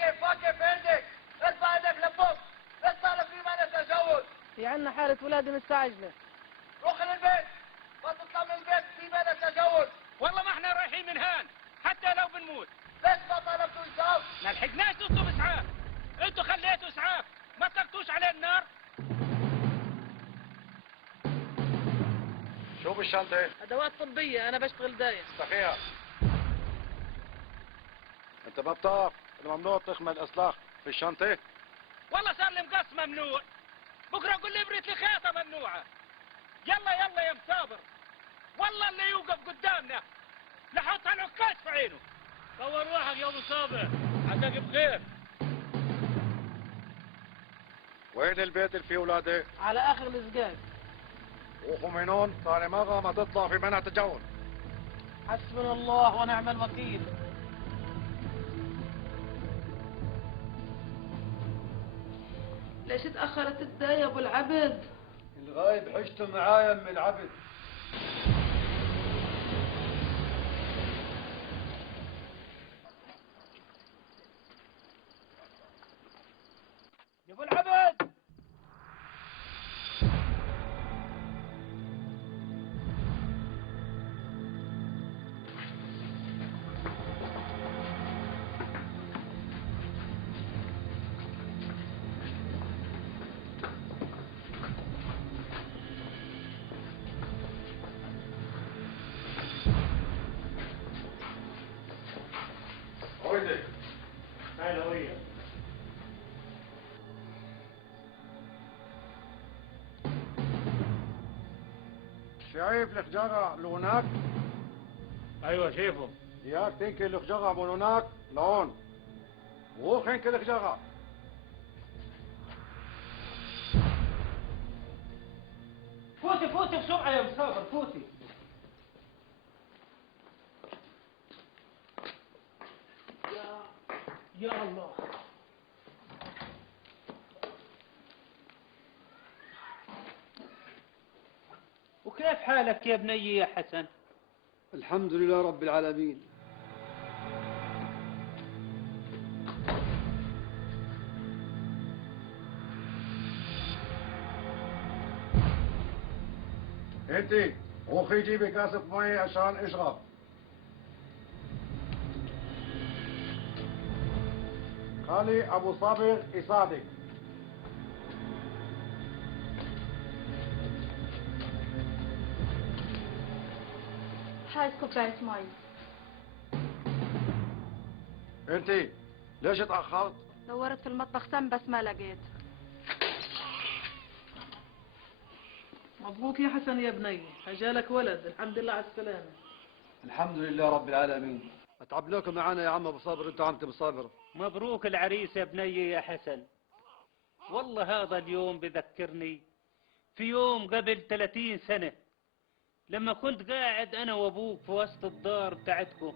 وقف عندك. ارفع ايدك لفوق. اسمع في ما نتجاوز. في عنا حالة ولادة مستعجلة. روح للبيت. ما تطلع من البيت في ما نتجاوز. والله ما احنا رايحين من هان حتى لو بنموت. ليش ما طلبتوا اسعاف؟ ما لحقناش نطلب اسعاف. انتوا خليتوا اسعاف ما طلقتوش عليه النار. شو بالشنطة؟ أدوات طبية، أنا بشتغل دايم. استخيها. انت ما بتعرف انه ممنوع تخمد اسلاخ في الشنطة؟ والله صار لي مقص ممنوع. بكره قول لي ابرة الخياطة ممنوعة. يلا يلا يا مصابر. والله اللي يوقف قدامنا لحط العكاز في عينه. دور روحك يا مصابر عساك بخير. وين البيت اللي فيه ولادي؟ على آخر الزقاق. روحوا من هون ثاني مرة ما تطلع في منع تجول. حسبنا الله ونعم الوكيل. ليش تأخرت الداية يا أبو العبد؟ الغايب حجته معايا ام العبد. يا ابو العبد هويدي. هاي الهوية. شايف الخجارة اللي هناك؟ ايوه شايفهم. اياك تنكي الخجارة من هناك لهون. روح انكي الخجارة. فوتي فوتي بسرعة يا مصابر فوتي. يا الله. وكيف حالك يا بني يا حسن؟ الحمد لله رب العالمين. انتي روحي جيبي كاسة مي عشان اشرب. خالي ابو صابر يساعدك. هاي كوباية مي. انتي ليش اتأخرت؟ دورت في المطبخ سم بس ما لقيت. مبروك يا حسن يا بني، أجالك ولد، الحمد لله على السلامة. الحمد لله رب العالمين. اتعبناكم معانا يا عم ابو صابر انت عمتي ابو صابر. مبروك العريس يا بني يا حسن. والله هذا اليوم بذكرني في يوم قبل 30 سنة لما كنت قاعد أنا وأبوك في وسط الدار بتاعتكم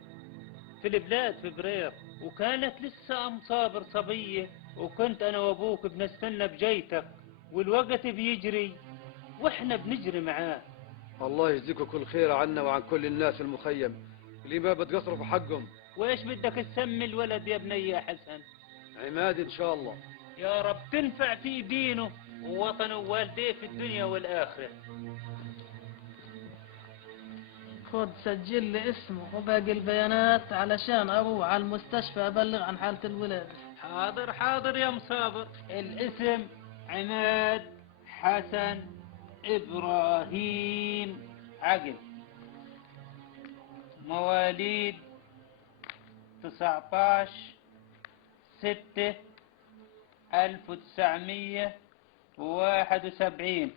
في البلاد في برير، وكانت لسه أم صابر صبية، وكنت أنا وأبوك بنستنى بجيتك والوقت بيجري وإحنا بنجري معاه. الله يجزيكم كل خير عنا وعن كل الناس في المخيم اللي ما بتقصروا في حقهم. وإيش بدك تسمي الولد يا بني يا حسن؟ عماد ان شاء الله. يا رب تنفع في دينه ووطنه ووالديه في الدنيا والآخرة. خد سجل لي اسمه وباقي البيانات علشان أروح على المستشفى أبلغ عن حالة الولادة. حاضر حاضر يا مصابر. الاسم عماد حسن إبراهيم عقل. مواليد 19/6/1971.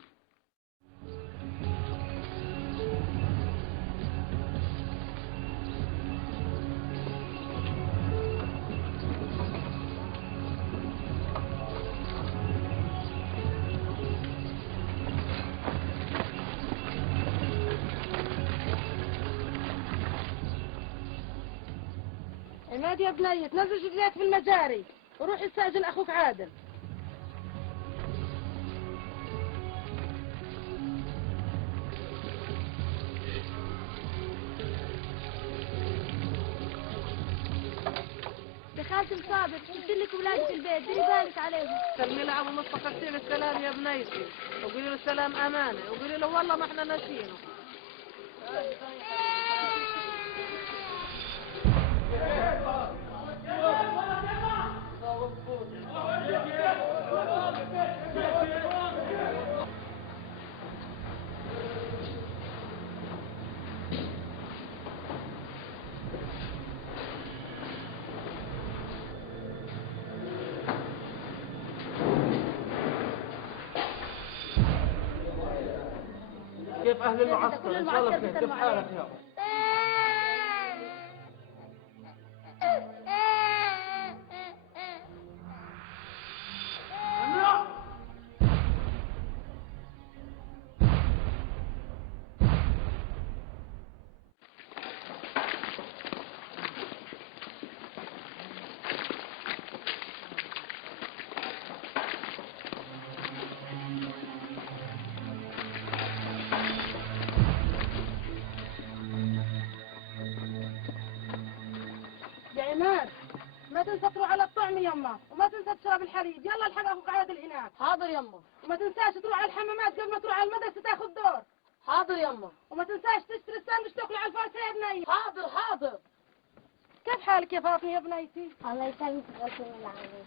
عماد يا بني تنزل جديات في المجاري وروح استأجل أخوك عادل. دخلت مصابر حاضر لك ولادي في البيت ديري بالك عليهم. سلمي لها ابو مصطفى كثير السلام يا بنيتي، وقولي له السلام امانه، وقولي له والله ما احنا ناسينه. كيف اهل المعسكر؟ ان شاء الله بخير. كيف حالك يا ابو؟ يا عماد ما تنسى تروح على الطعم يما، وما تنسى تشرب الحليب. يلا الحق اخوك عادل هناك. حاضر يما. وما تنساش تروح على الحمامات قبل ما تروح على المدرسة تاخذ دور. حاضر يما. وما تنساش تشتري الساندويتش تاكل على الفرصة يا بني. حاضر حاضر. كيف حالك يا فاطمة يا بنيتي؟ الله يسلمك رسول الله عليك.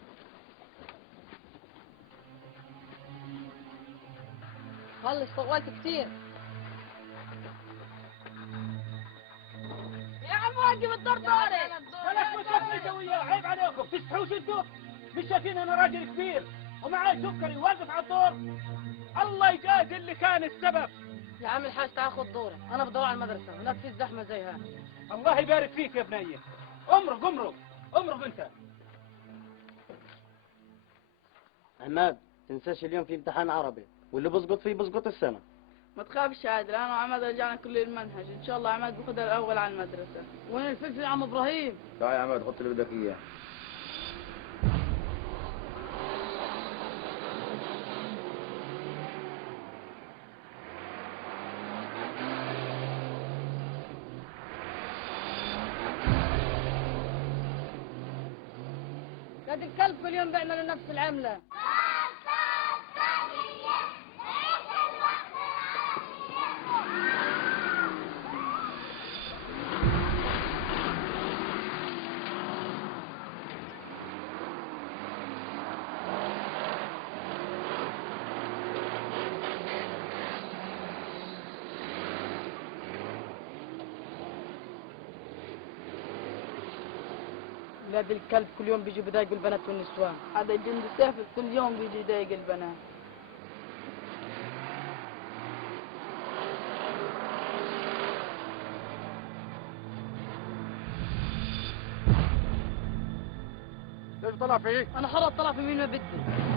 خلص طولت كتير. يا عم واقف الدور دوري. خلاص متفقين وياه، عيب عليكم تستحوش انتوا. مش شايفين انا راجل كبير ومعاي سكري واقف على الدور؟ الله يجازي اللي كان السبب. يا عم الحاج تعال خذ دورك، انا بدور على المدرسه، هناك في زحمه زي هاي. الله يبارك فيك يا بنية. امرق انت. عماد تنساش اليوم في امتحان عربي، واللي بسقط فيه بسقط السنة. ما تخافش عادل، انا وعماد رجعنا كل المنهج، ان شاء الله عماد بياخدها الاول على المدرسه. وين الفلفل يا عم ابراهيم؟ لا يا عماد حط اللي بدك اياه. قد الكلب كل يوم بيعملوا نفس العملة. ولاد الكلب كل يوم بيجوا بيضايقوا البنات والنسوان. هذا الجند السافل كل يوم بيجي يضايق البنات. ليش طلع فيه؟ انا حر اطلع في مين ما بدي.